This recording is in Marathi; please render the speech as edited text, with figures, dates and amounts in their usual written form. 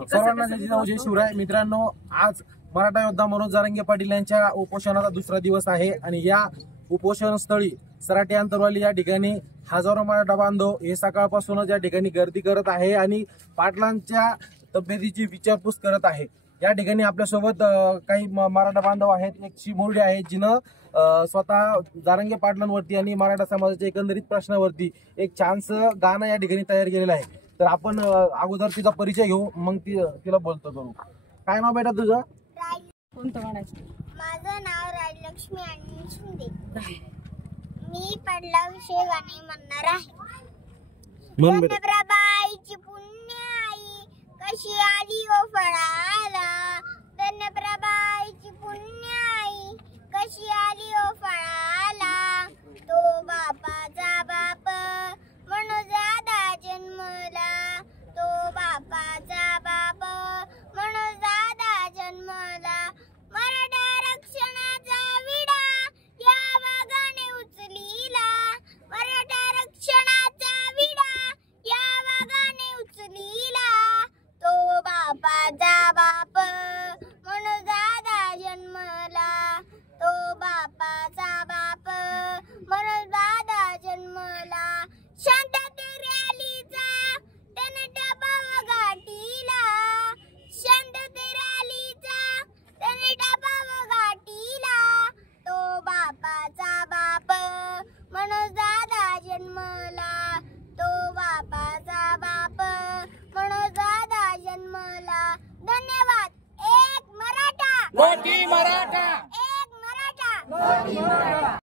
सर्वांना जय शिवराय. मित्रांनो, आज मराठा योद्धा मनोज जरांगे पाटील यांच्या उपोषणाचा दुसरा दिवस आहे आणि या उपोषणस्थळी सराटी अंतरवाली या ठिकाणी हजारो मराठा बांधव हे सकाळपासूनच या ठिकाणी गर्दी करत आहे आणि पाटलांच्या तब्येतीची विचारपूस करत आहे. या ठिकाणी आपल्यासोबत काही मराठा बांधव आहेत. एक शिमोर्डी आहे जिनं स्वतः जरांगे पाटलांवरती आणि मराठा समाजाच्या एकंदरीत प्रश्नावरती एक छानसं गाणं या ठिकाणी तयार केलेलं आहे. तर आपण अगोदर तिचा परिचय घेऊ, मग तिला बोलतो करू. काय नाव बेटा तुझं? कोणतं म्हणायचं? माझं नाव राजलक्ष्मी आणि शिंदे. मी पाटलाविषयी गाणे म्हणणार आहे. धन्यप्रभाईची पुण्य आई कशी आली ओ फळाला, धन्यप्रभाईची पुण्य आई कशी आली ओ फळाला. तो बापाचा बाप म्हणून दादा जन्मला, तो बापाचा बाप म्हणून दादा जन्मला. मराठा रक्षणाचा विडा या वाघाने उचलीला, मराठा रक्षणाचा विडा या वाघाने उचलीला. तो बापाचा बाप म्हणून दादा जन्मला, तो बापाचा बाप म्हणून दादा जन्मला. शांतते रॅलीचा त्याने डबा गाठीला, शांतते रॅलीचा त्याने डबा गाठीला. तो बापाचा बाप म्हणून दादा जन्मला, तो बापाचा बाप म्हणून दादा जन्मला. धन्यवाद. एक मराठा, मोठी मराठा, एक मराठा.